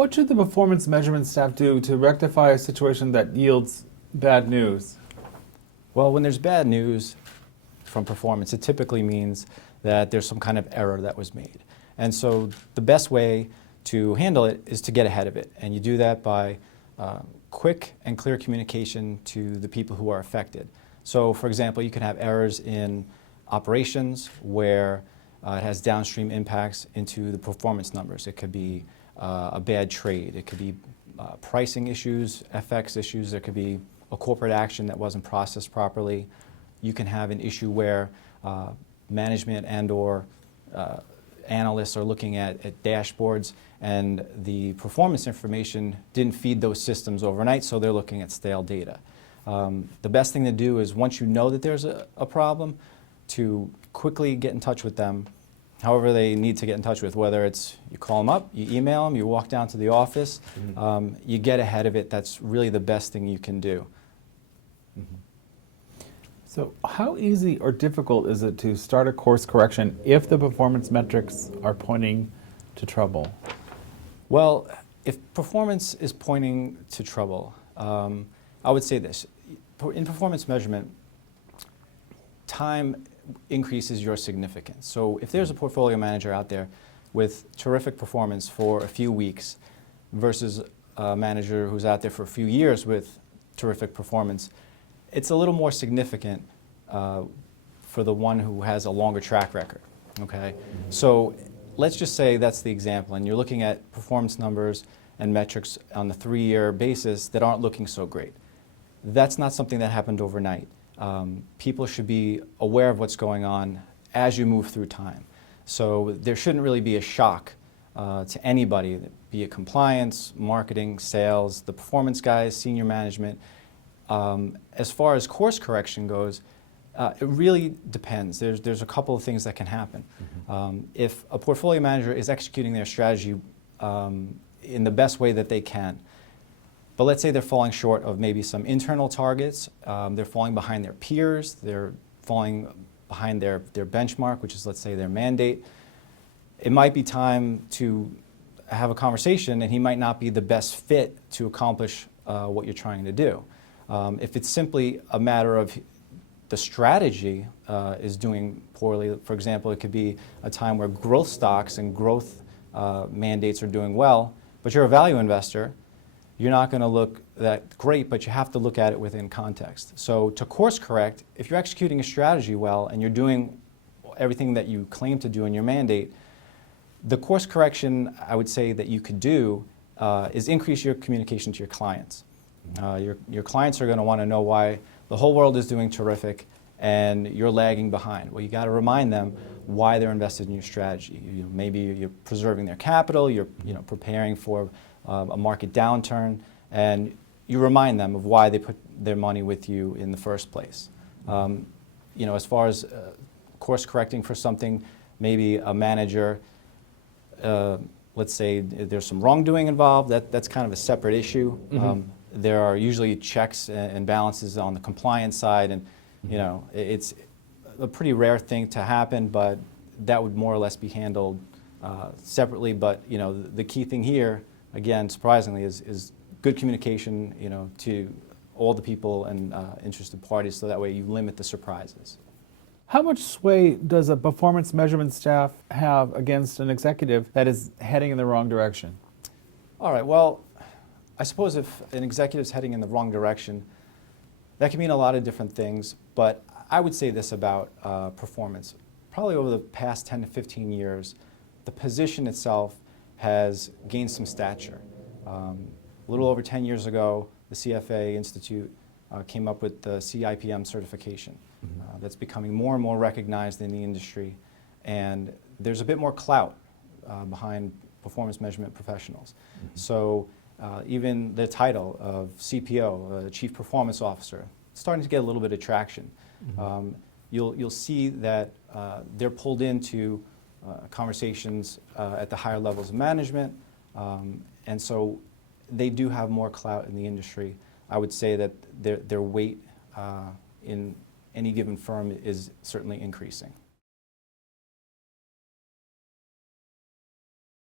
What should the performance measurement staff do to rectify a situation that yields bad news? Well, when there's bad news from performance, it typically means that there's some kind of error that was made. And so the best way to handle it is to get ahead of it. And you do that by quick and clear communication to the people who are affected. So, for example, you can have errors in operations where it has downstream impacts into the performance numbers. It could be a bad trade. It could be pricing issues, FX issues. There could be a corporate action that wasn't processed properly. You can have an issue where management and or analysts are looking at dashboards and the performance information didn't feed those systems overnight, so they're looking at stale data. The best thing to do is once you know that there's a problem, to quickly get in touch with them, however they need to get in touch with, whether it's you call them up, you email them, you walk down to the office, you get ahead of it. That's really the best thing you can do. So how easy or difficult is it to start a course correction if the performance metrics are pointing to trouble? Well, if performance is pointing to trouble, I would say this. In performance measurement, time increases your significance. So if there's a portfolio manager out there with terrific performance for a few weeks versus a manager who's out there for a few years with terrific performance, it's a little more significant for the one who has a longer track record, okay? So let's just say that's the example, and you're looking at performance numbers and metrics on the 3-year basis that aren't looking so great. That's not something that happened overnight. People should be aware of what's going on as you move through time. So there shouldn't really be a shock to anybody, be it compliance, marketing, sales, the performance guys, senior management. As far as course correction goes, it really depends. There's a couple of things that can happen. If a portfolio manager is executing their strategy in the best way that they can, but let's say they're falling short of maybe some internal targets, they're falling behind their peers, they're falling behind their benchmark, which is, let's say, their mandate, it might be time to have a conversation, and he might not be the best fit to accomplish what you're trying to do. If it's simply a matter of the strategy is doing poorly, for example, it could be a time where growth stocks and growth mandates are doing well, but you're a value investor, you're not going to look that great, but you have to look at it within context. So to course correct, if you're executing a strategy well and you're doing everything that you claim to do in your mandate, the course correction I would say that you could do is increase your communication to your clients. Your clients are going to want to know why the whole world is doing terrific and you're lagging behind. Well, you got to remind them why they're invested in your strategy. Maybe you're preserving their capital, you're preparing for a market downturn, and you remind them of why they put their money with you in the first place. As far as course correcting for something, maybe a manager, let's say there's some wrongdoing involved, that's kind of a separate issue. There are usually checks and balances on the compliance side, and it's a pretty rare thing to happen, but that would more or less be handled separately. But the key thing here, again, surprisingly, is good communication, to all the people and interested parties, so that way you limit the surprises. How much sway does a performance measurement staff have against an executive that is heading in the wrong direction? All right, well, I suppose if an executive's heading in the wrong direction, that can mean a lot of different things, but I would say this about performance. Probably over the past 10 to 15 years, the position itself has gained some stature. A little over 10 years ago, the CFA Institute came up with the CIPM certification. That's becoming more and more recognized in the industry, and there's a bit more clout behind performance measurement professionals. So even the title of CPO, Chief Performance Officer, starting to get a little bit of traction. You'll see that they're pulled into conversations at the higher levels of management, and so they do have more clout in the industry. I would say that their weight in any given firm is certainly increasing.